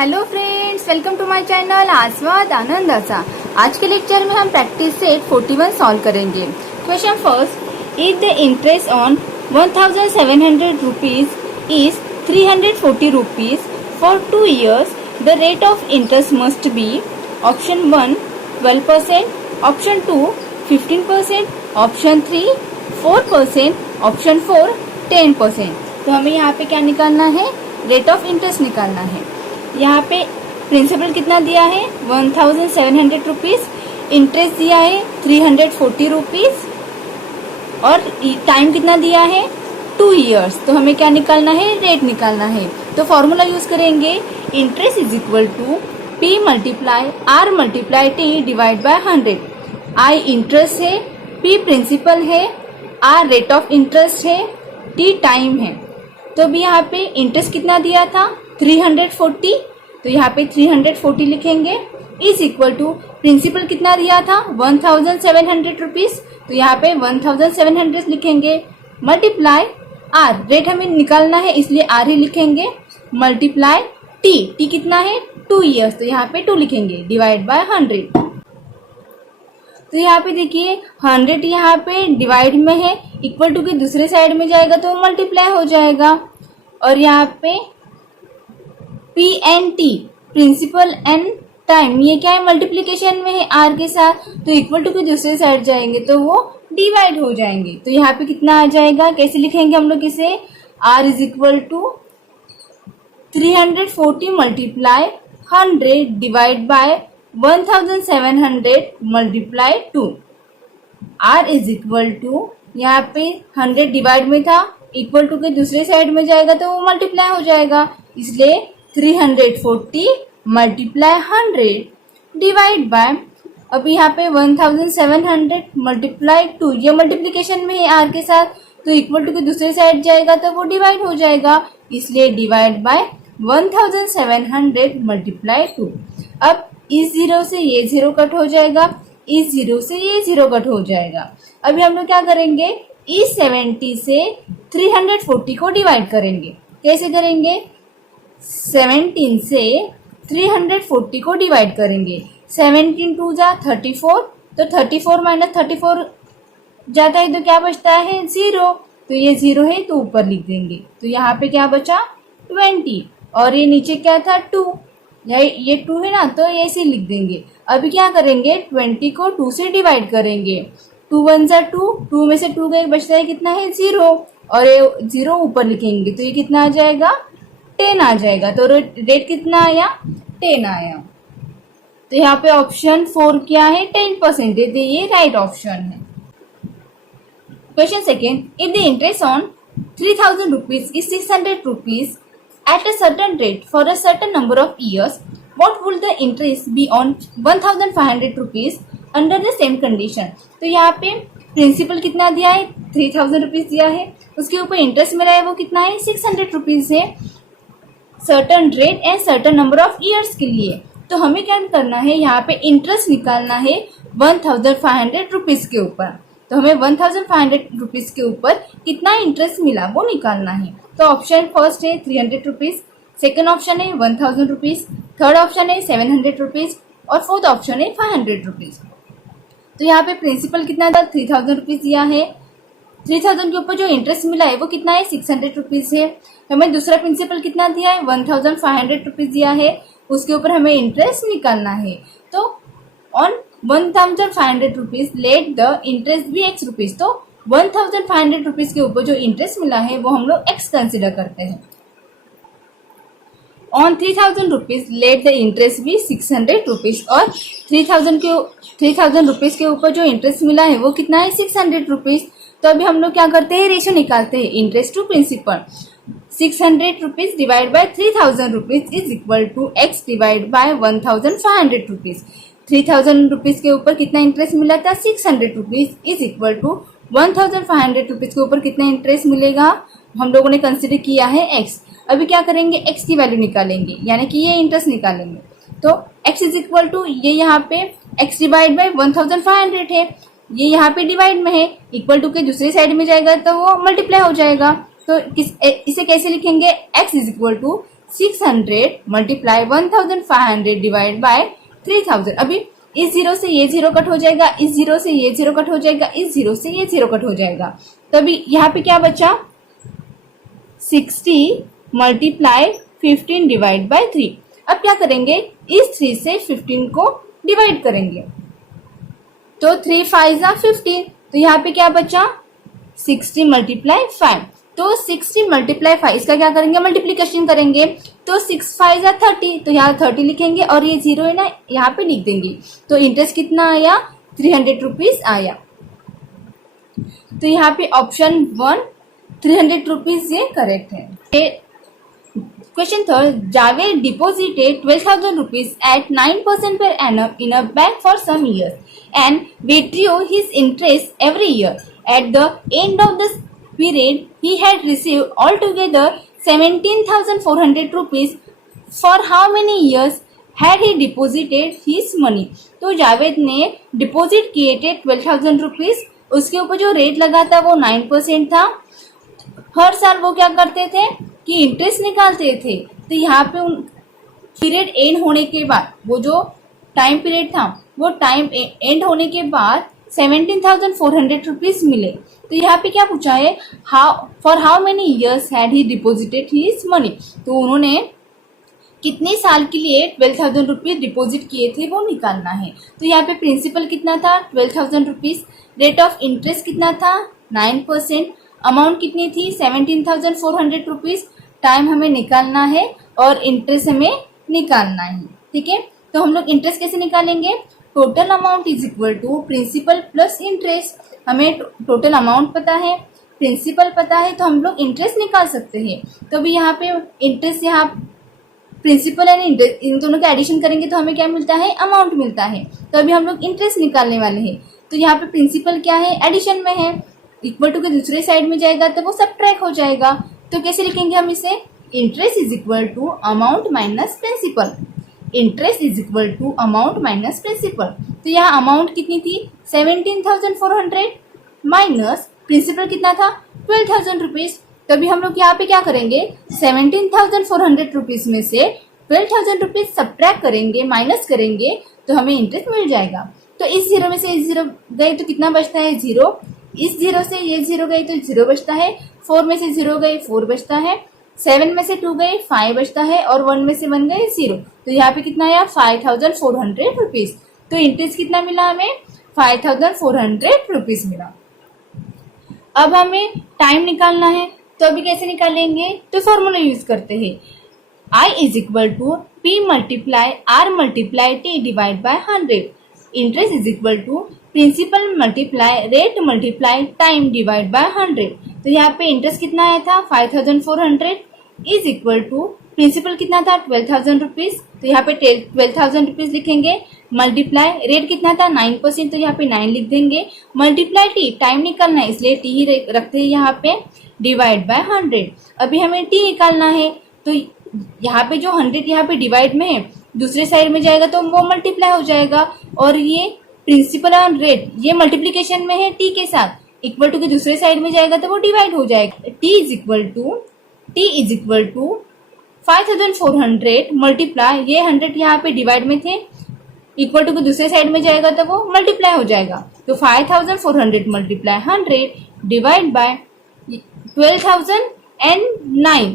Hello friends, welcome to my channel Aswad Anandacha. आज के lecture में हम प्रैक्टिस सेट 41 सॉल्व करेंगे। Question first, if the interest on 1700 rupees is 340 rupees for 2 years, the rate of interest must be option 1 12%, option 2 15%, option 3 4%, option 4 10%। तो हमें यहाँ पे क्या निकालना है? रेट ऑफ इंटरेस्ट निकालना है। यहाँ पे प्रिंसिपल कितना दिया है? 1700 रुपीज, इंटरेस्ट दिया है 340 रुपीज और टाइम कितना दिया है? 2 years। तो हमें क्या निकालना है? रेट निकालना है। तो फॉर्मूला यूज करेंगे, interest is equal to P multiply R multiply T divide by 100। I interest है, P प्रिंसिपल है, R रेट ऑफ इंटरेस्ट है, T टाइम है। तो अभी यहाँ पे इंटरेस्ट कितना दिया था? 340। तो यहाँ पे 340 लिखेंगे इज इक्वल टू प्रिंसिपल कितना दिया था? 1700 रुपीज। तो यहाँ पे 1700 लिखेंगे मल्टीप्लाई R, रेट हमें निकालना है इसलिए R ही लिखेंगे, मल्टीप्लाई T कितना है? 2 years। तो यहाँ पे 2 लिखेंगे डिवाइड बाय 100। तो यहाँ पे देखिए 100 यहाँ पे डिवाइड में है, इक्वल टू के दूसरे साइड में जाएगा तो मल्टीप्लाई हो जाएगा। और यहाँ पे P and T principal and time, ये क्या है? मल्टीप्लीकेशन में है R के साथ, तो इक्वल टू के दूसरे साइड जाएंगे तो वो डिवाइड हो जाएंगे। तो यहाँ पे कितना आ जाएगा? कैसे लिखेंगे हम लोग इसे? R is equal to 340 multiply 100 divide by 1700 multiply 2। R is equal to, यहाँ पे 100 डिवाइड में था, इक्वल टू के दूसरे साइड में जाएगा तो वो मल्टीप्लाई हो जाएगा, इसलिए 340 मल्टीप्लाई 100 डिवाइड बाय, अभी यहाँ पे 1700 मल्टीप्लाई 2, ये मल्टीप्लीकेशन में है R के साथ, तो इक्वल टू के दूसरे साइड जाएगा तो वो डिवाइड हो जाएगा, इसलिए डिवाइड बाय 1700 मल्टीप्लाई 2। अब इस जीरो से ये जीरो कट हो जाएगा, इस जीरो से ये जीरो कट हो जाएगा। अभी हम लोग क्या करेंगे? इस 70 से 340 को डिवाइड करेंगे। कैसे करेंगे? 17 से 340 को डिवाइड करेंगे। 17 2 जा 34, तो 34 माइनस 34 जाता है तो क्या बचता है? 0। तो ये 0 है तो ऊपर लिख देंगे। तो यहाँ पे क्या बचा? 20। और ये नीचे क्या था? 2। ये 2 है ना, तो ये ऐसे लिख देंगे। अभी क्या करेंगे? 20 को 2 से डिवाइड करेंगे। 2 1 जा 2, 2 में से 2 का एक बचता है, कितना है? 0। और ये 0 ऊपर लिखेंगे तो ये कितना आ जाएगा? 10 आ जाएगा। तो रेट कितना आया? 10 आया। तो यहाँ पे ऑप्शन 4 क्या है? 10% है, तो ये राइट ऑप्शन है। Question second, if the interest on 3000 rupees is 600 rupees at a certain rate for a certain number of years, what will the interest be on 1500 rupees under the same condition? तो यहाँ पे principal कितना दिया है? 3000 rupees दिया है, उसके ऊपर इंटरेस्ट मिला है वो कितना है? 600 रुपीज है, certain rate and certain number of years के लिए। तो हमें क्या करना है? यहाँ पे इंटरेस्ट निकालना है 1500 रुपीज के ऊपर। तो हमें 1500 रुपीज के ऊपर कितना इंटरेस्ट मिला वो निकालना है। तो ऑप्शन फर्स्ट है 300 रुपीज, सेकेंड ऑप्शन है 1000 रुपीज, थर्ड ऑप्शन है 700 रुपीज और फोर्थ ऑप्शन है 500 रुपीज। तो यहाँ पे प्रिंसिपल कितना था? 3000 रुपीज दिया है, 3000 के ऊपर जो इंटरेस्ट मिला है वो कितना है? 600 रुपीज है। हमें दूसरा प्रिंसिपल कितना दिया है? 1500 रुपीज दिया है, उसके ऊपर हमें इंटरेस्ट निकालना है। तो on 1500 rupees let the interest भी x रुपीज। तो 1500 रुपीज के ऊपर जो इंटरेस्ट मिला है वो हम लोग x कंसिडर करते हैं। On 3000 rupees let the interest भी 600 रुपीज, और 3000 रुपीज के ऊपर जो इंटरेस्ट मिला है वो कितना है? 600 रुपीज। तो अभी हम लोग क्या करते हैं? रेशो निकालते हैं, interest to principal. 600 rupees divide by 3000 rupees is equal to x divide by 1500 rupees. 3000 rupees के ऊपर कितना इंटरेस्ट मिला था? 600 rupees is equal to 1500 rupees के ऊपर कितना इंटरेस्ट मिलेगा? हम लोगों ने कंसिडर किया है x। अभी क्या करेंगे? x की वैल्यू निकालेंगे, यानी कि ये इंटरेस्ट निकालेंगे। तो x इज इक्वल टू, ये यहाँ पे x डिवाइड बाय 1500 है, ये यहाँ पे डिवाइड में है, इक्वल टू के दूसरी साइड में जाएगा तो वो मल्टीप्लाई हो जाएगा। तो इसे कैसे लिखेंगे? x is equal to 600 multiply 1500 divide by 3000। अभी इस जीरो से ये जीरो कट हो जाएगा, इस जीरो से ये जीरो कट हो जाएगा, इस जीरो से ये जीरो कट हो जाएगा। तो अभी यहाँ पे क्या बचा, 60 मल्टीप्लाई 15 डिवाइड बाय 3। अब क्या करेंगे, इस 3 से 15 को डिवाइड करेंगे, तो 3 5 जा 15। तो यहाँ पे क्या बचा, 60 मल्टीप्लाई 5। तो 60 मल्टीप्लाई 5, इसका क्या करेंगे, मल्टीप्लीकेशन करेंगे। तो 6 5 जा 30, तो यहाँ 30 लिखेंगे और ये जीरो है ना, यहाँ पे लिख देंगे। तो इंटरेस्ट कितना आया, 300 रुपीज आया। तो यहाँ पे ऑप्शन 1 300 रुपीज ये करेक्ट है। Question third, Javed deposited 12,000 rupees at 9% per annum in a bank for some years and withdrew his interest every year. At the end of the period, he had received altogether 17,400 rupees. For how many years had he deposited his money? तो जावेद ने deposit किए थे 12,000 rupees, उसके ऊपर जो rate लगा था वो 9% था। हर साल वो क्या करते थे कि इंटरेस्ट निकालते थे। तो यहाँ पे उन पीरियड एंड होने के बाद, वो जो टाइम पीरियड था वो टाइम एंड होने के बाद 17,400 रुपीज मिले। तो यहाँ पे क्या पूछा है, for how many years had he deposited his money. तो उन्होंने कितने साल के लिए 12,000 रुपीज डिपॉजिट किए थे वो निकालना है। तो यहाँ पे प्रिंसिपल कितना था, 12,000 रुपीज। रेट ऑफ इंटरेस्ट कितना था, 9%। अमाउंट कितनी थी, 17,400 रुपीज। टाइम हमें निकालना है और इंटरेस्ट हमें निकालना है। ठीक है, तो हम लोग इंटरेस्ट कैसे निकालेंगे, total amount is equal to principal plus interest. हमें टोटल अमाउंट पता है, प्रिंसिपल पता है, तो हम लोग इंटरेस्ट निकाल सकते हैं। तो अभी यहाँ पे इंटरेस्ट, यहाँ प्रिंसिपल एंड इंटरेस्ट, इन दोनों का एडिशन करेंगे तो हमें क्या मिलता है, अमाउंट मिलता है। तो अभी हम लोग इंटरेस्ट निकालने वाले हैं। तो यहाँ पे प्रिंसिपल क्या है, एडिशन में है, इक्वल टू के दूसरे साइड में जाएगा तो वो सबट्रैक्ट हो जाएगा। तो कैसे लिखेंगे हम इसे, interest is equal to amount minus principal. Interest is equal to amount minus principal. तो यहाँ अमाउंट कितनी थी, 17,400 माइनस प्रिंसिपल कितना था, 12,000 रुपीज। तो अभी हम लोग यहाँ पे क्या करेंगे, 17,400 रुपीज में से 12,000 रुपीज सबट्रैक्ट करेंगे, माइनस करेंगे, तो हमें इंटरेस्ट मिल जाएगा। तो इस जीरो में से इस जीरो गए तो कितना बचता है, जीरो। इस जीरो से ये जीरो गई तो जीरो बचता है। 4 में से 0 गए 4 बचता है। 7 में से 2 गए 5 बचता है और 1 में से 1 गए 0। तो यहाँ पे कितना आया, 5,400 रुपीज। तो इंटरेस्ट कितना मिला हमें, 5,400 रुपीज मिला। अब हमें टाइम निकालना है, तो अभी कैसे निकालेंगे, तो फॉर्मूला यूज करते हैं। I is equal to P multiply R multiply T divide by 100। Interest is equal to principal multiply rate multiply time divide by 100। तो यहाँ पे इंटरेस्ट कितना आया था, 5,400 इज इक्वल टू प्रिंसिपल कितना था, 12,000 रुपीज। तो यहाँ पे 12,000 रुपीज लिखेंगे, मल्टीप्लाई रेट कितना था, 9%, तो यहाँ पे 9 लिख देंगे। मल्टीप्लाई टी, टाइम निकालना है इसलिए टी ही रखते हैं यहाँ पे, डिवाइड बाय 100। अभी हमें टी निकालना है, तो यहाँ पे जो 100 यहाँ पे डिवाइड में है, दूसरे साइड में जाएगा तो वो मल्टीप्लाई हो जाएगा। और ये प्रिंसिपल और रेट ये मल्टीप्लीकेशन में है टी के साथ, इक्वल टू के दूसरे साइड में जाएगा तो वो डिवाइड हो जाएगा। T is equal to 5,400 multiply, ये 100 यहाँ पे डिवाइड में थे, इक्वल टू के दूसरे साइड में जाएगा तो वो मल्टीप्लाई हो जाएगा। तो 5,400 multiply 100 divide by 12,009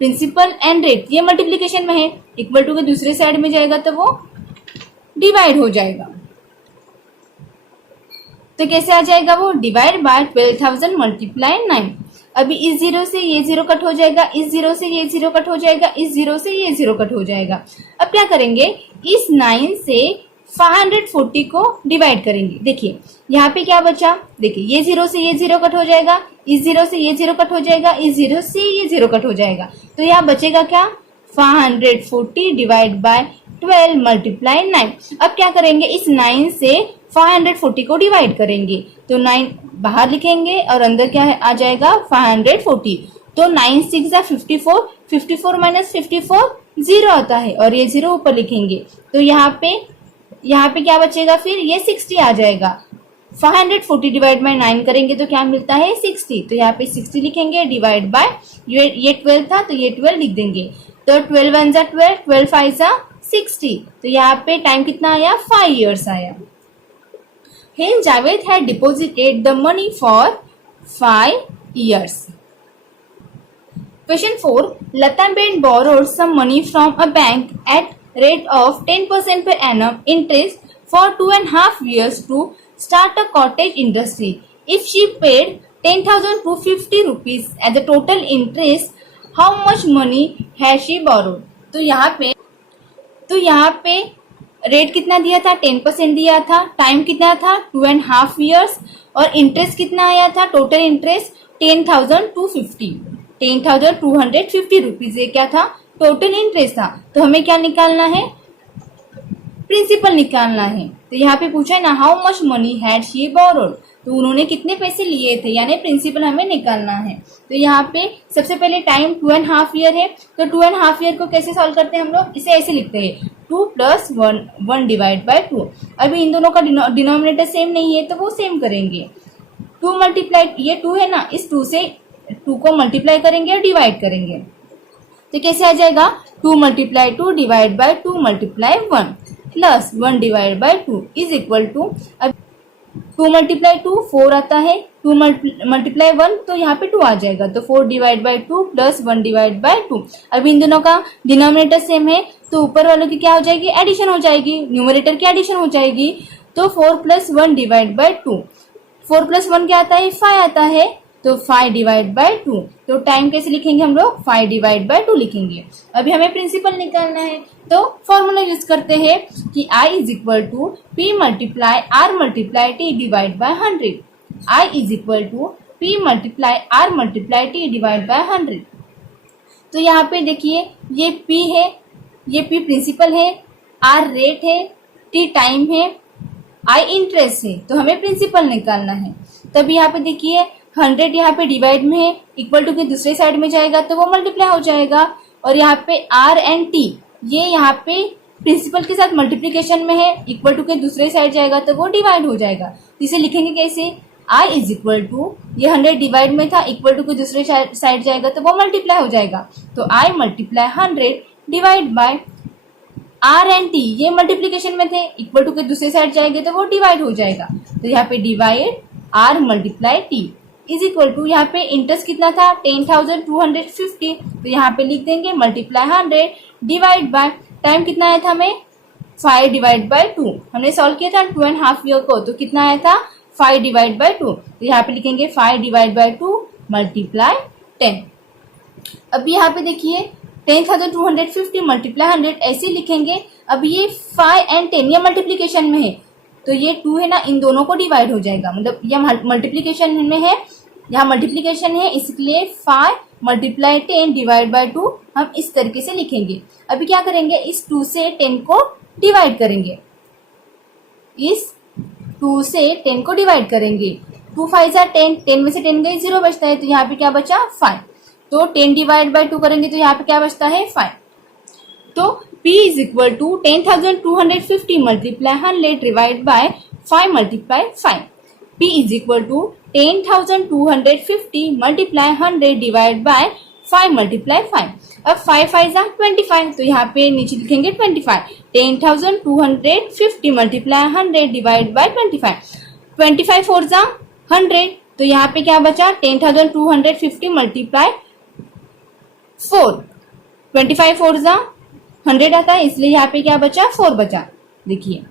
principal and rate ये मल्टीप्लीकेशन में है, इक्वल टू के दूसरे साइड में जाएगा तो वो डिवाइड हो जाएगा। तो कैसे आ जाएगा वो, डिवाइड बाय 12,000 मल्टीप्लाई 9। अभी इस जीरो से ये जीरो कट हो जाएगा, इस जीरो से ये जीरो कट हो जाएगा, इस जीरो से ये जीरो कट हो जाएगा। अब क्या करेंगे, इस 9 से 540 को डिवाइड करेंगे। देखिए यहाँ पे क्या बचा, देखिए ये जीरो से ये जीरो कट हो जाएगा, इस जीरो से ये जीरो कट हो जाएगा, इस जीरो से ये जीरो कट हो जाएगा। तो यहाँ बचेगा क्या, 540 डिवाइड बाय 12 मल्टीप्लाई 9। अब क्या करेंगे, इस 9 से 540 को डिवाइड करेंगे, तो 9 बाहर लिखेंगे और अंदर क्या है आ जाएगा 540। तो 9 6 54, 54 माइनस 54 जीरो आता है और ये जीरो ऊपर लिखेंगे। तो यहाँ पे क्या बचेगा, फिर ये 60 आ जाएगा। 540 डिवाइड बाय 9 करेंगे तो क्या मिलता है, 60। तो यहाँ पे 60 लिखेंगे डिवाइड बाय ये 12 था तो ये 12 लिख देंगे। तो 12 वन जा 12, 12 फाइव जा 60, तो यहाँ पे टाइम कितना आया 5 years आया। Hence Javed had deposited the money for 5 years. Question 4. Lata Ben borrowed some money from a bank at rate of 10% per annum interest for 2.5 years to start a cottage industry. If she paid 10,250 rupees as the total interest, how much money has she borrowed? तो यहाँ पे rate कितना दिया था 10% दिया था, time कितना था 2.5 years और इंटरेस्ट कितना आया था, टोटल इंटरेस्ट 10,250 रुपीज। ये क्या था, टोटल इंटरेस्ट था। तो हमें क्या निकालना है, प्रिंसिपल निकालना है। तो यहाँ पे पूछा है ना how much money had she borrowed, तो उन्होंने कितने पैसे लिए थे, यानी प्रिंसिपल हमें निकालना है। तो यहाँ पे सबसे पहले टाइम 2.5 year है, तो 2.5 year को कैसे सॉल्व करते हैं हम लोग, इसे ऐसे लिखते हैं 2 + 1 डिवाइड बाय 2। अभी इन दोनों का डिनोमिनेटर सेम नहीं है तो वो सेम करेंगे। 2 मल्टीप्लाई, ये 2 है ना, इस 2 से 2 को मल्टीप्लाई करेंगे और डिवाइड करेंगे, तो कैसे आ जाएगा 2 × 2 divide by 2 × 1 plus 1 divide by 2 is equal to, अब 2 × 2 4 आता है, 2 × 1 तो यहाँ पे 2 आ जाएगा, तो 4 divide by 2 plus 1 divide by 2। अब इन दोनों का डिनोमिनेटर सेम है तो ऊपर वालों की क्या हो जाएगी, एडिशन हो जाएगी, न्यूमरेटर की एडिशन हो जाएगी। तो 4 + 1 डिवाइड बाय 2, 4 + 1 क्या आता है 5 आता है, तो 5 डिवाइड बाय 2। तो टाइम कैसे लिखेंगे हम लोग, 5 डिवाइड बाय 2 लिखेंगे। अभी हमें प्रिंसिपल निकालना है, तो फॉर्मूला यूज करते हैं कि I = P × R × T divide by 100। I = P × R × T divide by 100। तो यहाँ पे देखिए ये P है, ये P प्रिंसिपल है, R रेट है, T टाइम है, I इंटरेस्ट है, तो हमें प्रिंसिपल निकालना है। तब यहाँ पे देखिए 100 यहाँ पे डिवाइड में है, इक्वल टू के दूसरे साइड में जाएगा तो वो मल्टीप्लाई हो जाएगा, और यहाँ पे R एंड T ये यहाँ पे प्रिंसिपल के साथ मल्टीप्लीकेशन में है, इक्वल टू के दूसरे साइड जाएगा तो वो डिवाइड हो जाएगा। इसे लिखेंगे कैसे, I = ये 100 डिवाइड में था, इक्वल टू के दूसरे साइड जाएगा तो वो मल्टीप्लाई हो जाएगा, तो I × 100 divide by R and T ये मल्टीप्लीकेशन में थे, इक्वल टू के दूसरे साइड जाएंगे तो वो डिवाइड हो जाएगा, तो यहाँ पे divide R × T is equal to, यहाँ पे इंटरेस्ट कितना था 10,250, तो यहाँ पे लिख देंगे मल्टीप्लाई 100 डिवाइड बाय टाइम कितना आया था हमें 5 डिवाइड बाय 2, हमने सॉल्व किया था 2.5 year को, तो कितना आया था 5 डिवाइड बाय 2, तो यहाँ पे लिखेंगे 5 डिवाइड बाय 2 मल्टीप्लाई 10। अब यहाँ पे देखिए 10,250 मल्टीप्लाई 100 ऐसे लिखेंगे। अब ये 5 एंड 10 ये मल्टीप्लीकेशन में है, तो ये 2 है ना, इन दोनों को डिवाइड हो जाएगा, मतलब ये मल्टीप्लीकेशन में है, यहाँ मल्टीप्लीकेशन है, इसलिए 5 × 10 डिवाइड बाय 2 हम इस तरीके से लिखेंगे। अभी क्या करेंगे, इस 2 से 10 को डिवाइड करेंगे, इस 2 से 10 को डिवाइड करेंगे, 2 × 5 = 10, 10 में से 10 गई 0 बचता है, तो यहाँ पे क्या बचा 5, तो 10 डिवाइड बाय 2 करेंगे तो यहाँ पे क्या बचता है 5। तो P = 10,250 multiply 100 divide bye 5 multiply 5। P = 10,250 multiply 100 divide bye 5 multiply 5। अब 5 × 5 = 25, तो यहाँ पे नीचे लिखेंगे 25, 10,250 मल्टीप्लाई 100 डिवाइड बाय 25, 25 × 4 = 100, तो यहाँ पे क्या बचा 10,250 मल्टीप्लाई 4, 25 × 4 = 100 आता है, इसलिए यहाँ पे क्या बचा 4 बचा। देखिए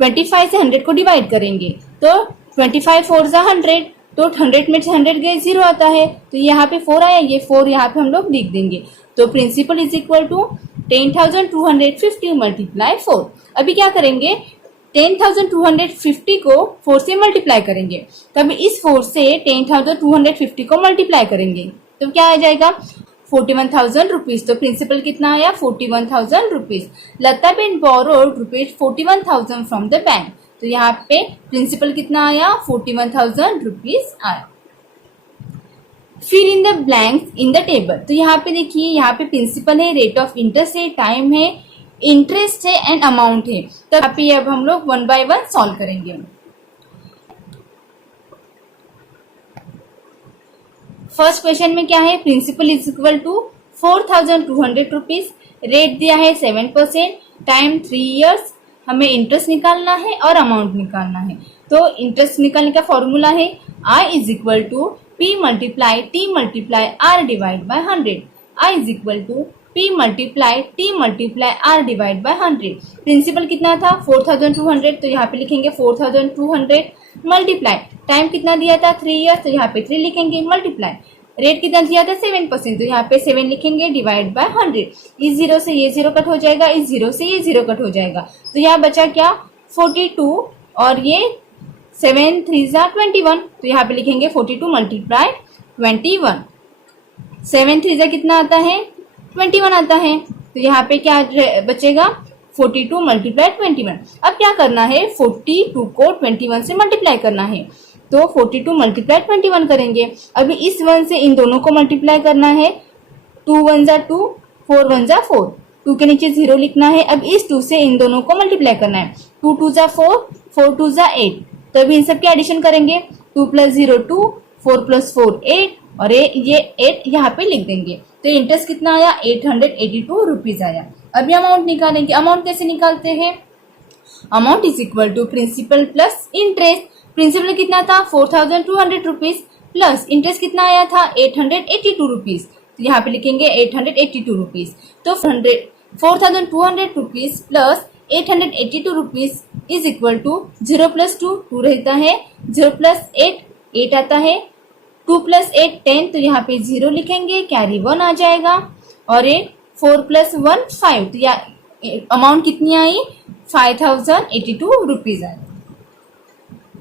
25 से 100 को डिवाइड करेंगे तो 25 × 4 = 100, तो 100 में से 100 गए 0 आता है, तो यहाँ पे 4 आया, ये 4 यहाँ पे हम लोग लिख देंगे। तो प्रिंसिपल = 10,250 मल्टीप्लाई 4। अभी क्या करेंगे 10,250 को 4 से मल्टीप्लाई करेंगे, तब इस 4 से 10,250 को मल्टीप्लाई करेंगे तो क्या आ जाएगा 41,000 रुपीज। तो प्रिंसिपल कितना आया 41,000 rupees. Lata ben borrowed rupees 41,000 from the bank, तो यहाँ पे प्रिंसिपल कितना आया 41,000 रुपीज आया। Fill in the blanks in the table, तो यहाँ पे देखिए यहाँ पे प्रिंसिपल है, रेट ऑफ इंटरेस्ट है, टाइम है, इंटरेस्ट है एंड अमाउंट है। तो यहाँ पे अब हम लोग 1 by 1 सॉल्व करेंगे। फर्स्ट क्वेश्चन में क्या है, प्रिंसिपल = 4,200 रुपीज, रेट दिया है 7%, टाइम 3 years, हमें इंटरेस्ट निकालना है और अमाउंट निकालना है। तो इंटरेस्ट निकालने का फॉर्मूला है I is equal to P multiply T multiply R divide by 100। I is equal to P multiply T multiply R divide by 100। Principal कितना था 4,200, तो यहाँ पे लिखेंगे 4,200 मल्टीप्लाई, टाइम कितना दिया था 3 years, तो यहाँ पे 3 लिखेंगे, मल्टीप्लाई, रेट कितना दिया था 7%, तो यहाँ पे 7 लिखेंगे, डिवाइड बाय 100। इस जीरो से ये जीरो कट हो जाएगा, इस जीरो से ये जीरो कट हो जाएगा, तो यहाँ बचा क्या 42 और ये 7 3 21, तो यहाँ पे लिखेंगे 42 मल्टीप्लाई 21। 7 3 कितना आता है 21 आता है, तो यहाँ पे क्या बचेगा 42 मल्टीप्लाई 21। अब क्या करना है 42 को 21 से मल्टीप्लाई करना है, तो 42 मल्टीप्लाई 21 करेंगे। अभी इस 1 से इन दोनों को मल्टीप्लाई करना है, 2 1 जा 2, 4 1 जा 4, 2 के नीचे 0 लिखना है। अब इस 2 से इन दोनों को मल्टीप्लाई करना है, 2 2 जा 4, 4 2 जा 8, तो अभी इन सब के एडिशन करेंगे, 2 + 0 2, 4 + 4 8, और ये 8 यहाँ पे लिख देंगे। तो इंटरेस्ट कितना आया 882 रुपीज आया। अभी अमाउंट निकालेंगे, अमाउंट कैसे निकालते हैं, amount is equal to principal plus interest. Principal कितना था 4,200 रुपीज, प्लस इंटरेस्ट कितना आया था 882 रुपीज, तो यहाँ पे लिखेंगे 882 रुपीज। तो 4,200 rupees plus 882 rupees is equal to 0 + 2 2 रहता है, 0 + 8 8 आता है, 2 + 8 10, तो यहाँ पे 0 लिखेंगे, कैरी 1 आ जाएगा, और ये 4 + 1 5, तो यह अमाउंट कितनी आई 5,082 रुपीज आई।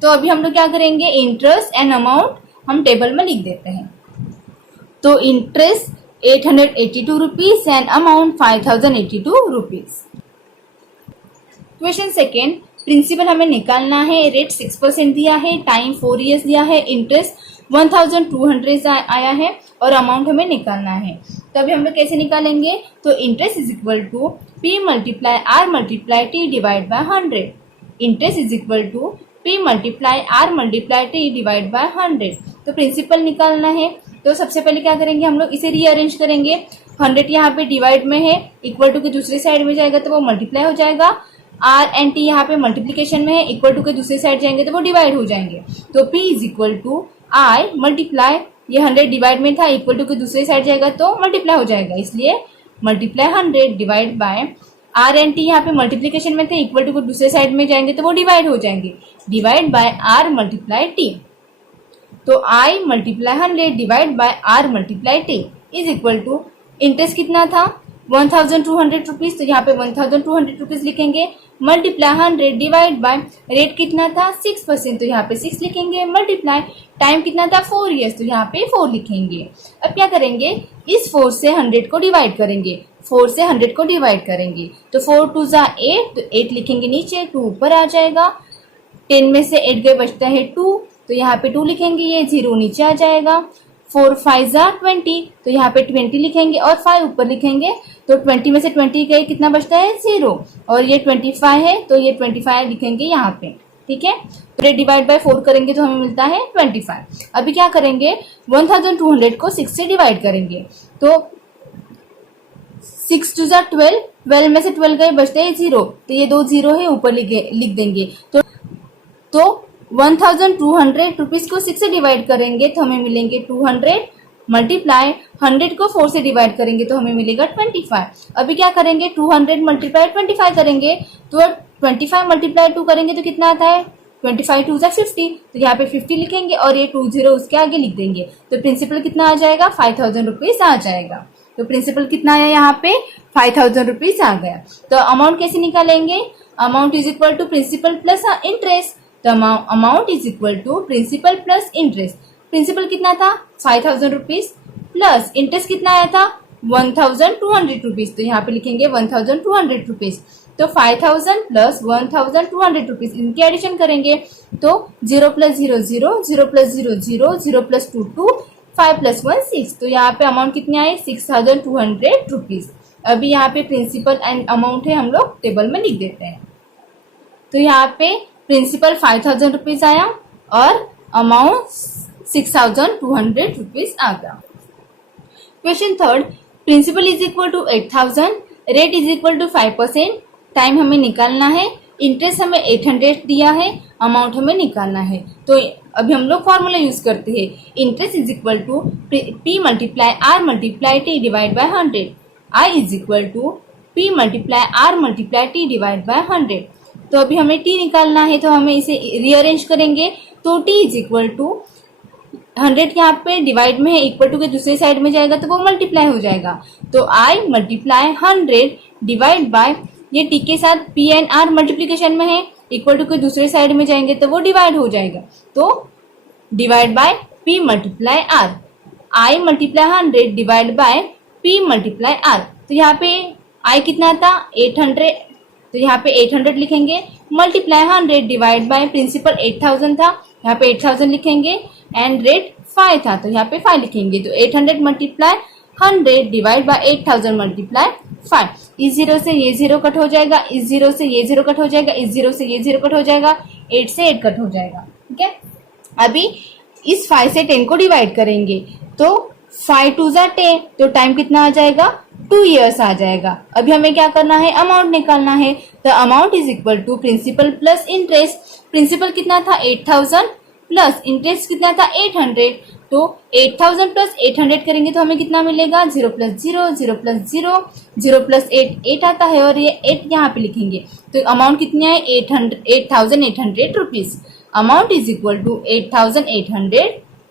तो अभी हम लोग क्या करेंगे, इंटरेस्ट एंड अमाउंट हम टेबल में लिख देते हैं। तो interest 882 rupees and amount 5,082 rupees. Question second, principal हमें निकालना है, रेट 6% दिया है, टाइम 4 years दिया है, इंटरेस्ट 1,200 आया है और अमाउंट हमें निकालना है। तो अभी हम लोग कैसे निकालेंगे, तो interest is equal to P multiply R multiply T divide by 100। Interest is equal to P multiply R multiply T divide by 100। तो प्रिंसिपल निकालना है, तो सबसे पहले क्या करेंगे हम लोग, इसे रीअरेंज करेंगे। 100 यहाँ पे डिवाइड में है, इक्वल टू के दूसरे साइड में जाएगा तो वो मल्टीप्लाई हो जाएगा, R एंड T यहाँ पे मल्टीप्लीकेशन में है, इक्वल टू के दूसरे साइड जाएंगे तो वो डिवाइड हो जाएंगे। तो P is equal to I multiply, ये 100 डिवाइड में था, इक्वल टू के दूसरे साइड जाएगा तो मल्टीप्लाई हो जाएगा, इसलिए multiply 100 divide by R and T यहाँ पे मल्टीप्लीकेशन में थे, इक्वल टू के दूसरे साइड में जाएंगे तो वो डिवाइड हो जाएंगे, divide by R multiply T। तो I multiply 100 divide by R multiply T is equal to interest कितना था 1,200 रुपीज, तो यहाँ पे 1,200 रुपीज लिखेंगे, मल्टीप्लाई 100 डिवाइड बाय रेट कितना था 6%, तो यहाँ पे 6 लिखेंगे, मल्टीप्लाई टाइम कितना था 4 years, तो यहाँ पे 4 लिखेंगे। अब क्या करेंगे, इस 4 से 100 को डिवाइड करेंगे, 4 से 100 को डिवाइड करेंगे, तो 4 2 जा 8, तो 8 लिखेंगे नीचे, 2 ऊपर आ जाएगा, 10 में से 8 गए बचता है 2, तो यहाँ पे 2 लिखेंगे, ये 0 नीचे आ जाएगा, 4 5 जा 20, तो यहाँ पे 20 लिखेंगे और 5 ऊपर लिखेंगे, तो 20 में से 20 गए कितना बचता है 0, और ये 25 है तो ये 25 लिखेंगे यहाँ पे, ठीक है। तो डिवाइड बाय 4 करेंगे तो हमें मिलता है 25। अभी क्या करेंगे 1,200 को 6 से डिवाइड करेंगे, तो 6 2 जा 12, 12 में से 12 गए बचते हैं 0, तो ये 2 0 है ऊपर लिख देंगे। तो 1,200 रुपीज को 6 से डिवाइड करेंगे तो हमें मिलेंगे 200, मल्टीप्लाई 100 को 4 से डिवाइड करेंगे तो हमें मिलेगा 25। अभी क्या करेंगे 200 मल्टीप्लाई 25 करेंगे, तो 25 मल्टीप्लाई 2 करेंगे तो कितना आता है 25 2 जा 50, तो यहाँ पे 50 लिखेंगे और ये 20 उसके आगे लिख देंगे, तो प्रिंसिपल कितना आ जाएगा 5,000 रुपीज आ जाएगा। तो प्रिंसिपल कितना आया यहाँ पे 5,000 रुपीज आ गया। तो अमाउंट कैसे निकालेंगे, amount is equal to principal plus interest, तो amount is equal to principal plus interest. Principal कितना था 5,000 रुपीज प्लस इंटरेस्ट कितना आया था 1,200 रुपीज, तो यहाँ पे लिखेंगे 1,200 रुपीज। तो 5,000 प्लस 1,200 रुपीज, इनकी एडिशन करेंगे तो 0 + 0 0, 0 + 0 0, 0 + 2 2, 5 + 1 6, तो यहाँ पे अमाउंट कितनी आई 6,200 रुपीज। अभी यहाँ पे प्रिंसिपल एंड अमाउंट है, हम लोग टेबल में लिख देते हैं। तो यहाँ पे प्रिंसिपल 5,000 रुपीज आया और अमाउंट 6,200 रुपीज आ गया। Question third, principal is equal to 8,000, rate is equal to 5%, time हमें निकालना है, इंटरेस्ट हमें 800 दिया है, अमाउंट हमें निकालना है। तो अभी हम लोग फॉर्मूला यूज करते हैं, interest is equal to P multiply R multiply T divide by 100, I is equal to P multiply R multiply T divide by 100। तो अभी हमें T निकालना है, तो हमें इसे रीअरेंज करेंगे, तो T इज इक्वल टू 100 यहाँ पे डिवाइड में है, इक्वल टू के दूसरे साइड में जाएगा तो वो मल्टीप्लाई हो जाएगा। तो I मल्टीप्लाई 100 डिवाइड बाय, ये T के साथ P एंड R मल्टीप्लीकेशन में है, इक्वल टू के दूसरे साइड में जाएंगे तो वो डिवाइड हो जाएगा। तो divide by P multiply R, I multiply 100 divide bye P multiply R। तो यहाँ पे I कितना था 800, तो यहाँ पे 800 लिखेंगे, मल्टीप्लाई 100 डिवाइड बाय प्रिंसिपल 8000 था, यहाँ पे 8000 लिखेंगे, एंड रेट 5 था तो यहाँ पे 5 लिखेंगे। तो 800 मल्टीप्लाई 100 डिवाइड बाय 8000 मल्टीप्लाई 5, इस जीरो से ये जीरो कट हो जाएगा, इस जीरो से ये जीरो कट हो जाएगा, इस जीरो से ये जीरो कट हो जाएगा, 8 से 8 कट हो जाएगा। ठीक है, अभी इस 5 से 10 को डिवाइड करेंगे, तो 5 2 जा 10, तो टाइम कितना आ जाएगा 2 years आ जाएगा। अभी हमें क्या करना है, अमाउंट निकालना है। तो amount is equal to principal plus interest, principal कितना था 8000 प्लस इंटरेस्ट कितना था 800, तो 8000 प्लस 800 करेंगे तो हमें कितना मिलेगा, 0 प्लस 0, 0 प्लस 0, 0 प्लस 8 8 आता है, और ये 8 यहाँ पे लिखेंगे। तो अमाउंट कितनी है 8800 rupees, amount is equal to 8800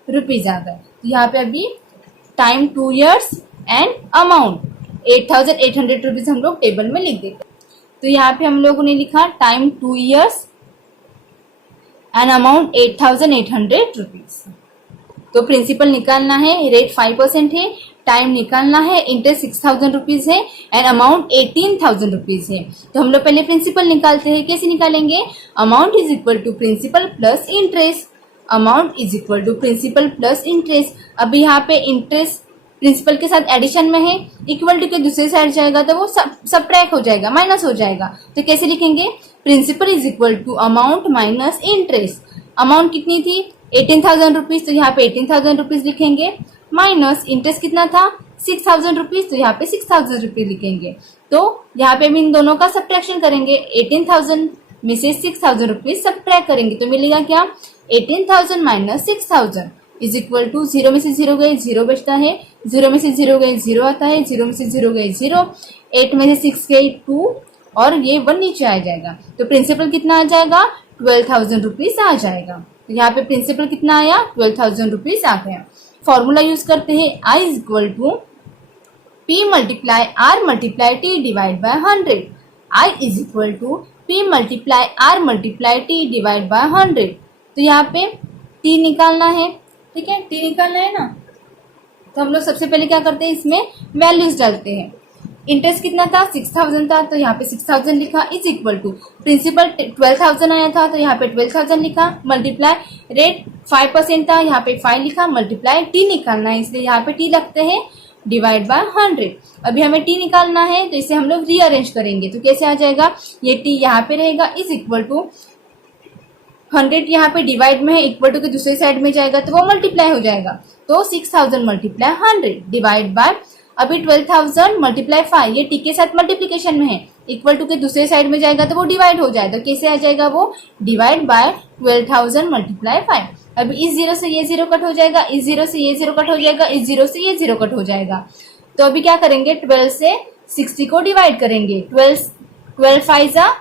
rupees आ गए। तो यहाँ पे अभी time 2 years and amount 8800 rupees हम लोग टेबल में लिख देते। तो यहाँ पे हम लोगों ने लिखा time 2 years and amount 8800 rupees. तो प्रिंसिपल निकालना है, रेट 5% है, टाइम निकालना है, इंटरेस्ट 6000 रुपीज है एंड अमाउंट 18000 रुपीज है। तो हम लोग पहले प्रिंसिपल निकालते हैं, कैसे निकालेंगे, amount is equal to principal plus interest, amount is equal to principal plus interest. अभी यहाँ पे इंटरेस्ट प्रिंसिपल के साथ एडिशन में है, इक्वल टू के दूसरे साइड जाएगा तो वो सबट्रैक्ट हो जाएगा, माइनस हो जाएगा। तो कैसे लिखेंगे, principal is equal to amount minus interest. Amount कितनी थी 18000 रुपीज, तो यहाँ पे 18000 रुपीज लिखेंगे, माइनस इंटरेस्ट कितना था 6000 रुपीज, तो यहाँ पे 6000 रुपीज लिखेंगे। तो यहाँ पे हम इन दोनों का सब्ट्रैक्शन करेंगे, 18000 में से 6000 रुपीज सब्ट्रैक्ट करेंगे तो मिलेगा क्या, 18000 minus 6000 is equal to, zero में से जीरो गए जीरो बचता है, जीरो में से जीरो गए जीरो आता है, जीरो में से जीरो गए जीरो, 8 में से 6 गए 2, और ये 1 नीचे आ जाएगा। तो प्रिंसिपल कितना आ जाएगा 12000 रुपीज आ जाएगा। तो यहाँ पे प्रिंसिपल कितना आया 12000 रुपीज आ गया। फॉर्मूला यूज करते हैं, I is equal to P multiply R multiply T divide by 100, I is equal to P multiply R multiply T divide by 100। तो यहाँ पे T निकालना है, ठीक है, T निकालना है ना। तो हम लोग सबसे पहले क्या करते हैं, इसमें वैल्यूज डालते हैं। इंटरेस्ट कितना था 6000 था, तो यहाँ पे 6000 लिखा, इज इक्वल टू प्रिंसिपल 12000 आया था तो यहाँ पे 12000 लिखा, मल्टीप्लाई रेट 5% था, यहाँ पे 5 लिखा, मल्टीप्लाई टी निकालना है इसलिए यहाँ पे टी लगते हैं, डिवाइड बाय 100। अभी हमें टी निकालना है तो इसे हम लोग रीअरेंज करेंगे, तो कैसे आ जाएगा, ये टी यहाँ पे रहेगा, इज इक्वल टू 100 यहाँ पे डिवाइड में है, इक्वल टू के दूसरे साइड में जाएगा तो वो मल्टीप्लाई हो जाएगा। तो 6000 मल्टीप्लाई 100 डिवाइड बाय, अभी 12000 मल्टीप्लाई 5, ये टी के साथ मल्टीप्लीकेशन में है, इक्वल टू के दूसरे साइड में जाएगा तो वो डिवाइड हो जाएगा। तो कैसे आ जाएगा वो, डिवाइड बाय 12000 मल्टीप्लाई 5। अभी इस जीरो से ये जीरो कट हो जाएगा, इस जीरो से ये जीरो कट हो जाएगा, इस जीरो से ये जीरो कट हो जाएगा। तो अभी क्या करेंगे, 12 से 60 को डिवाइड करेंगे, 12 5 जा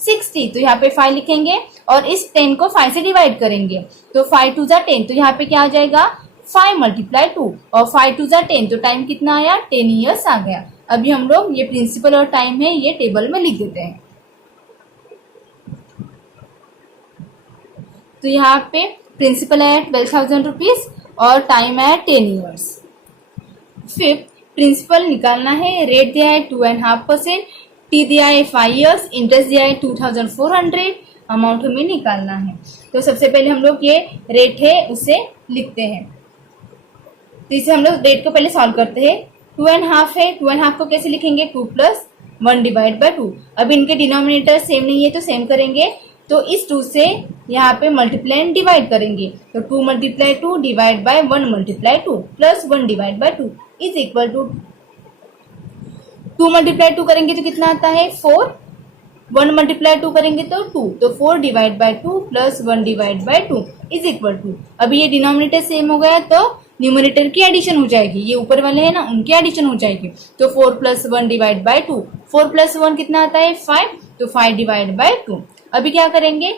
60, तो यहाँ पे 5 लिखेंगे, और इस 10 को 5 से डिवाइड करेंगे, तो 5 2 जा 10, तो यहाँ पे क्या आ जाएगा 5 मल्टीप्लाई 2, और 5 2 जा 10, तो टाइम कितना आया 10 years आ गया। अभी हम लोग ये प्रिंसिपल और टाइम है ये टेबल में लिख देते हैं। तो यहाँ पे प्रिंसिपल है 12000 रुपीज और टाइम है 10 years। फिफ्थ, प्रिंसिपल निकालना है, रेट दिया है 2.5%, टी दिया है 5 years, इंटरेस्ट दिया है 2400, अमाउंट हमें निकालना है। तो सबसे पहले हम लोग ये रेट है उसे लिखते हैं, तो इसे हम लोग रेट को पहले सॉल्व करते हैं। 2.5 है, 2.5 को कैसे लिखेंगे, 2 प्लस 1 डिवाइड बाय 2। अब इनके डिनोमिनेटर सेम नहीं है तो सेम करेंगे, तो इस 2 से यहाँ पे मल्टीप्लाई एंड डिवाइड करेंगे, तो 2 multiply 2 divide by 1 multiply 2 plus 1 divide by 2 is equal to 2 multiply 2 करेंगे तो कितना आता है 4, 1 मल्टीप्लाई 2 करेंगे तो 2, तो 4 divide by 2 plus 1 divide by 2 is equal to, अभी ये डिनोमिनेटर सेम हो गया तो न्यूमरेटर की एडिशन हो जाएगी, ये ऊपर वाले हैं ना उनकी एडिशन हो जाएगी, तो 4 प्लस 1 डिवाइड बाय 2, 4 प्लस 1 कितना आता है 5, तो 5 डिवाइड बाय 2। अभी क्या करेंगे,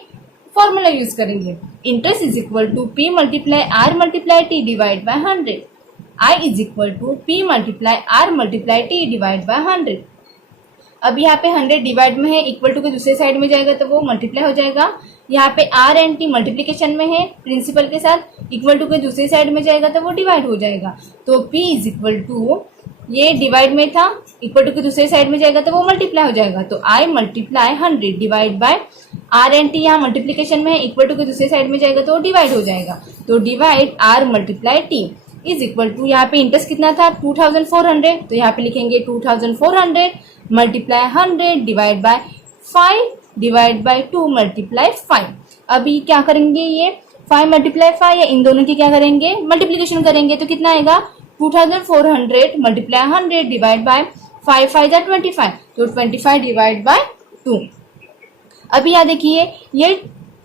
फॉर्मूला यूज करेंगे, interest is equal to P multiply R multiply T divide by 100, I is equal to P multiply R multiply T divide by 100। अब यहाँ पे 100 डिवाइड में है, इक्वल टू के दूसरे साइड में जाएगा तो वो मल्टीप्लाई हो जाएगा, यहाँ पे आर एंड टी मल्टीप्लीकेशन में है प्रिंसिपल के साथ, इक्वल टू के दूसरे साइड में जाएगा तो वो डिवाइड हो जाएगा, तो p इज इक्वल टू, ये डिवाइड में था, इक्वल टू के दूसरे साइड में जाएगा तो वो मल्टीप्लाई हो जाएगा, तो I multiply 100 divide by R and T, यहाँ मल्टीप्लीकेशन में है, इक्वल टू के दूसरे साइड में जाएगा तो वो डिवाइड हो जाएगा, तो divide R multiply T is equal to, यहाँ पे इंटरेस्ट कितना था 2400, तो यहाँ पे लिखेंगे 2400 multiply 100 divide bye 5 divide by 2 multiply 5। अभी क्या करेंगे, ये 5 मल्टीप्लाई 5 या इन दोनों की क्या करेंगे मल्टीप्लीकेशन करेंगे, तो कितना आएगा 2400 मल्टीप्लाई 100 डिवाइड बाय 5 5 जा 25, तो 25 डिवाइड बाय 2। अभी यहाँ देखिए ये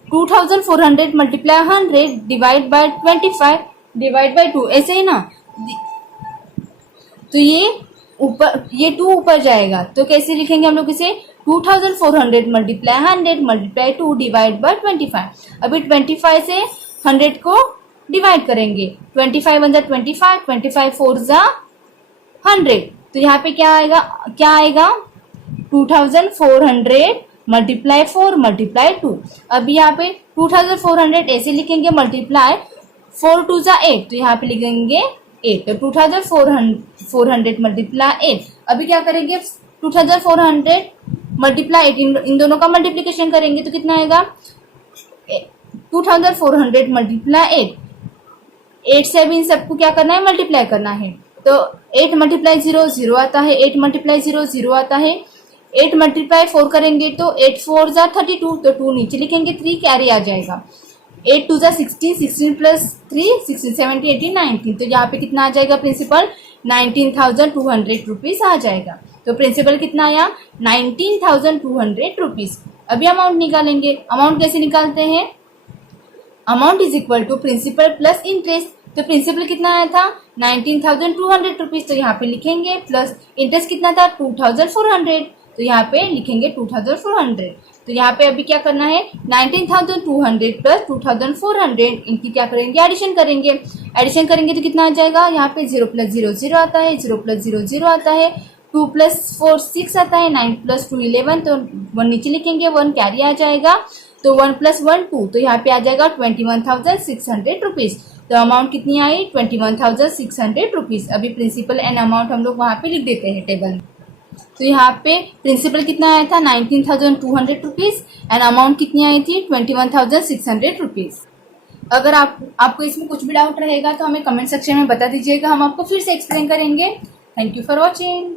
2400 multiply 100 divide bye 25 divide by 2 ऐसे ही ना, तो ये ऊपर, ये 2 ऊपर जाएगा, तो कैसे लिखेंगे हम लोग इसे 2400 मल्टीप्लाई 100 मल्टीप्लाई 2 डिवाइड बाय 25। अभी 25 से 100 को डिवाइड करेंगे, 25 1 जा 25, 25 4 जा 100, तो यहाँ पे क्या आएगा 2400 मल्टीप्लाई 4 मल्टीप्लाई 2। अभी यहाँ पे 2400 ऐसे लिखेंगे मल्टीप्लाई 4 2 जा 8, तो यहाँ पे लिखेंगे 8, तो 2400 मल्टीप्लाई 8। अभी क्या करेंगे 2400 मल्टीप्लाई 8, इन दोनों का मल्टीप्लीकेशन करेंगे तो कितना आएगा 2400 मल्टीप्लाई 8 से अभी इन सबको क्या करना है मल्टीप्लाई करना है, तो 8 मल्टीप्लाई 0 0 आता है, 8 मल्टीप्लाई 0 0 आता है, 8 मल्टीप्लाई 4 करेंगे तो 8 4 जा 32, तो 2 नीचे लिखेंगे, 3 कैरी आ जाएगा, 8 2 जा 16, 16 प्लस 3 16 17 18 19, तो यहाँ पे कितना आ जाएगा प्रिंसिपल 19,200 रुपीज आ जाएगा, तो प्रिंसिपल कितना आया 19,200 रुपीज। अभी अमाउंट निकालेंगे, अमाउंट कैसे निकालते हैं, amount is equal to principal plus interest, तो प्रिंसिपल कितना आया था 19,200 रुपीज, तो यहाँ पे लिखेंगे प्लस इंटरेस्ट कितना था 2,400, तो यहाँ पे लिखेंगे 2,400, तो यहाँ पे अभी क्या करना है 19,200 प्लस 2,400 इनकी क्या करेंगे एडिशन करेंगे, एडिशन करेंगे तो कितना आ जाएगा, यहाँ पे 0 प्लस 0 0 आता है, 0 प्लस 0 0 आता है, 2 प्लस 4 6 आता है, 9 प्लस 2 11, तो 1 नीचे लिखेंगे, 1 कैरी आ जाएगा, तो 1 प्लस 1 2, तो यहाँ पे आ जाएगा 21,600 रुपीज, तो अमाउंट कितनी आई 21,600 रुपीज। अभी प्रिंसिपल एंड अमाउंट हम लोग वहाँ पे लिख देते हैं टेबल में, तो यहाँ पे प्रिंसिपल कितना आया था 19,200 रुपीज एंड अमाउंट कितनी आई थी 21,600 रुपीज। अगर आपको इसमें कुछ भी डाउट रहेगा तो हमें कमेंट सेक्शन में बता दीजिएगा, हम आपको फिर से एक्सप्लेन करेंगे। Thank you for watching.